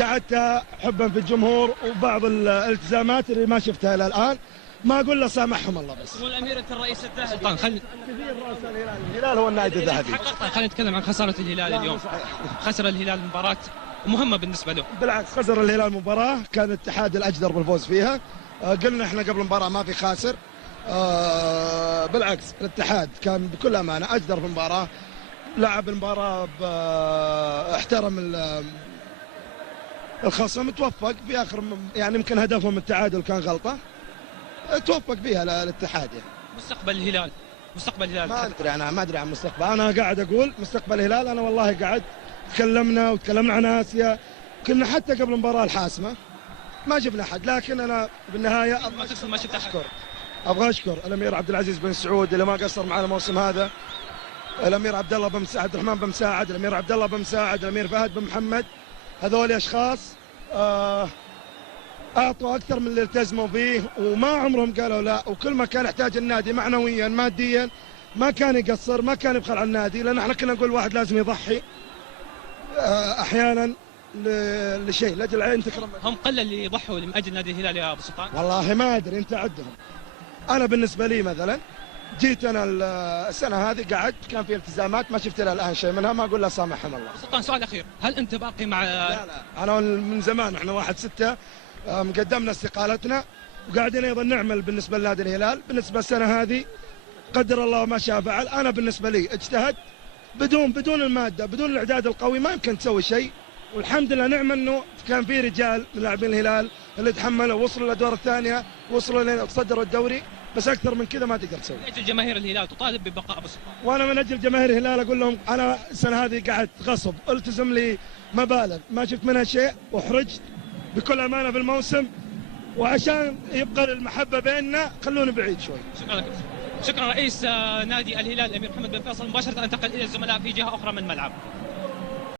قعدت حبا في الجمهور وبعض الالتزامات اللي ما شفتها الى الان، ما اقول له سامحهم الله بس. والأميرة الرئيس الذهبي سلطان كثير رأس الهلال هو النادي الذهبي. خلينا نتكلم عن خسارة الهلال اليوم. خسر الهلال مباراة مهمة بالنسبة له. بالعكس خسر الهلال مباراة كان الاتحاد الأجدر بالفوز فيها. قلنا احنا قبل المباراة ما في خاسر. بالعكس الاتحاد كان بكل أمانة أجدر في المباراة، لعب المباراة احترم الخصم، توفق في آخر يعني يمكن هدفهم التعادل كان غلطة، توفق فيها الاتحاد. يعني مستقبل الهلال ما أدري، أنا ما أدري عن مستقبل، أنا قاعد أقول مستقبل الهلال. أنا والله قاعد تكلمنا عن آسيا، كنا حتى قبل المباراة الحاسمة ما جبنا أحد، لكن أنا بالنهاية أبغى أشكر الأمير عبد العزيز بن سعود اللي ما قصر معنا الموسم هذا، الأمير عبد الرحمن بن مساعد، الأمير عبد الله بن مساعد، الأمير فهد بن محمد. هذول أشخاص أعطوا أكثر من اللي التزموا فيه، وما عمرهم قالوا لا، وكل ما كان يحتاج النادي معنويا ماديا ما كان يقصر، ما كان يبخل على النادي، لأن احنا كنا نقول واحد لازم يضحي أحيانا لشيء لاجل عين تكرم. هم قل اللي يضحوا من أجل نادي الهلال يا أبو سلطان؟ والله ما أدري، أنت عدهم. أنا بالنسبة لي مثلا جيت أنا السنة هذه قعدت كان في التزامات ما شفت إلى الآن شيء منها، ما أقول له سامحهم الله. سلطان سؤال أخير، هل أنت باقي مع؟ لا أنا من زمان، احنا 1/6 مقدمنا استقالتنا وقاعدين أيضا نعمل بالنسبة لنادي الهلال. بالنسبة السنة هذه قدر الله ما شاء فعل. أنا بالنسبة لي اجتهد بدون المادة، بدون الإعداد القوي ما يمكن تسوي شيء، والحمد لله نعم أنه كان في رجال من لاعبين الهلال اللي تحملوا وصلوا للأدوار الثانية، وصلوا لصدروا الدوري، بس أكثر من كذا ما تقدر تسوي. من أجل جماهير الهلال تطالب ببقاء أبو سلطان؟ وأنا من أجل جماهير الهلال أقول لهم أنا السنة هذه قعدت غصب، التزم لي مبالغ ما شفت منها شيء، وحرجت بكل أمانة في الموسم، وعشان يبقى المحبة بيننا خلونا بعيد شوي. شكرا رئيس نادي الهلال الأمير محمد بن فيصل. مباشرة أنتقل إلى الزملاء في جهة أخرى من الملعب.